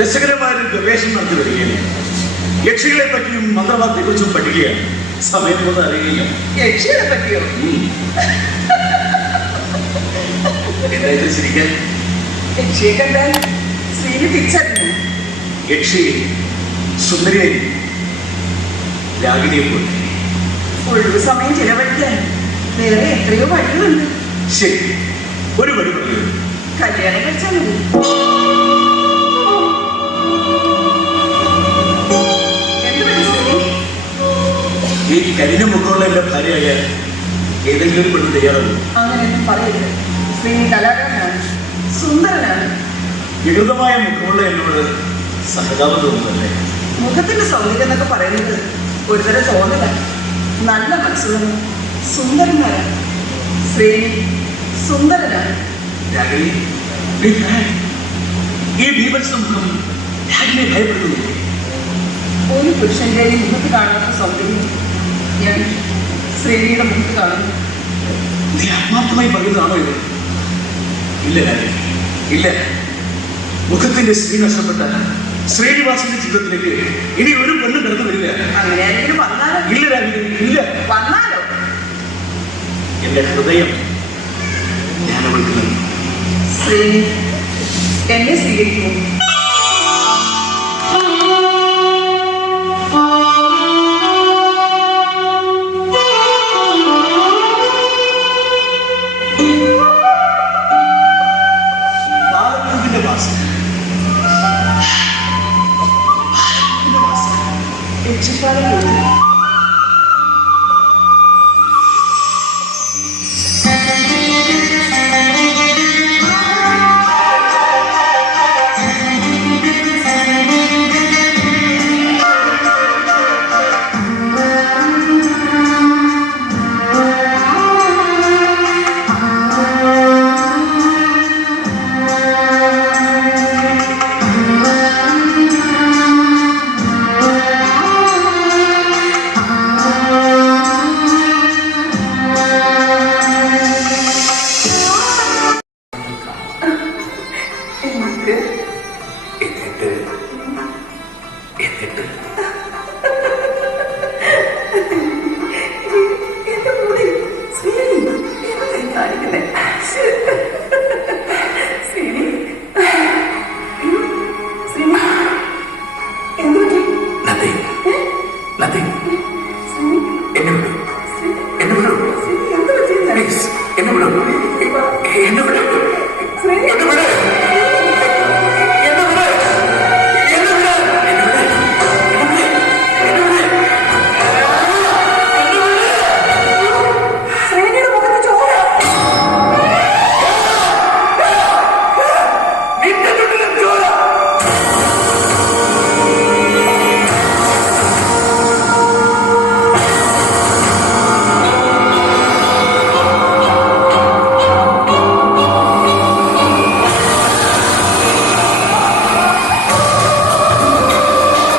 രസകരമായ ഒരു ഗവേഷണം നടത്തി വരികയാണ്. യക്ഷികളെ പറ്റിയും മന്ത്രവാദത്തെ കുറിച്ചും പഠിക്കുകയാണ്. സമയം പോലെ അറിയില്ല. യക്ഷികളെ പറ്റിയോ? എന്തായിട്ട് ചിരിക്കാൻ? യക്ഷിയെ കണ്ടാൽ ശ്രീനി തിരിച്ചറിഞ്ഞു. യക്ഷി സുന്ദരിയെ രാഗിണിയെ പോലെ. ഒഴിവ് സമയം ചിലവഴിക്കാൻ വേറെ എത്രയോ വഴികളുണ്ട്. ശരി. ഒരു വഴി കല്യാണം കഴിച്ചാൽ മതി കരിഞ്ഞ മുഖമുള്ള എന്റെ ഭാര്യയായ ഏതെങ്കിലും പെണ്ണ് തയ്യാറുള്ളൂ അങ്ങനെയൊന്നും പറയരുത്. ശ്രീനി കലാകാരനാണ് സുന്ദരനാണ്. വികൃതമായ മുഖമുള്ള എന്നോട് സഹതാപം തോന്നുന്നല്ലേ മുഖത്തിന്റെ സൗന്ദര്യം എന്നൊക്കെ പറയുന്നത് ഒരുതരം തോന്നല നല്ല മനസ്സിലും സുന്ദരനാണ്. ശ്രീനി സുന്ദരനാണ്. രാഗിണി ഈ ഭീപത്സ മുഖം രാഗിനെ ഒരു പുരുഷന്റെയും മുഖത്ത് കാണാത്ത സൗന്ദര്യം ഞാൻ ശ്രീനിയുടെ മുഖത്ത് കാണുന്നു. നീ ആത്മാർത്ഥമായി പറയുന്നതാണോ ഇത്? ഇല്ല ഇല്ല. മുഖത്തിന്റെ ശ്രീനിവാസന്റെ ജീവിതത്തിലേക്ക് ഇനി ഒരു പെണ്ണ് കിടന്നു വരില്ല. ഇല്ല ഇല്ല. വന്നാലോ? എന്റെ ഹൃദയം ഞാൻ അവൾക്ക് നൽകും. ശ്രീനി എന്നെ സ്വീകരിക്കുമോ? Çiftlerle gördüm.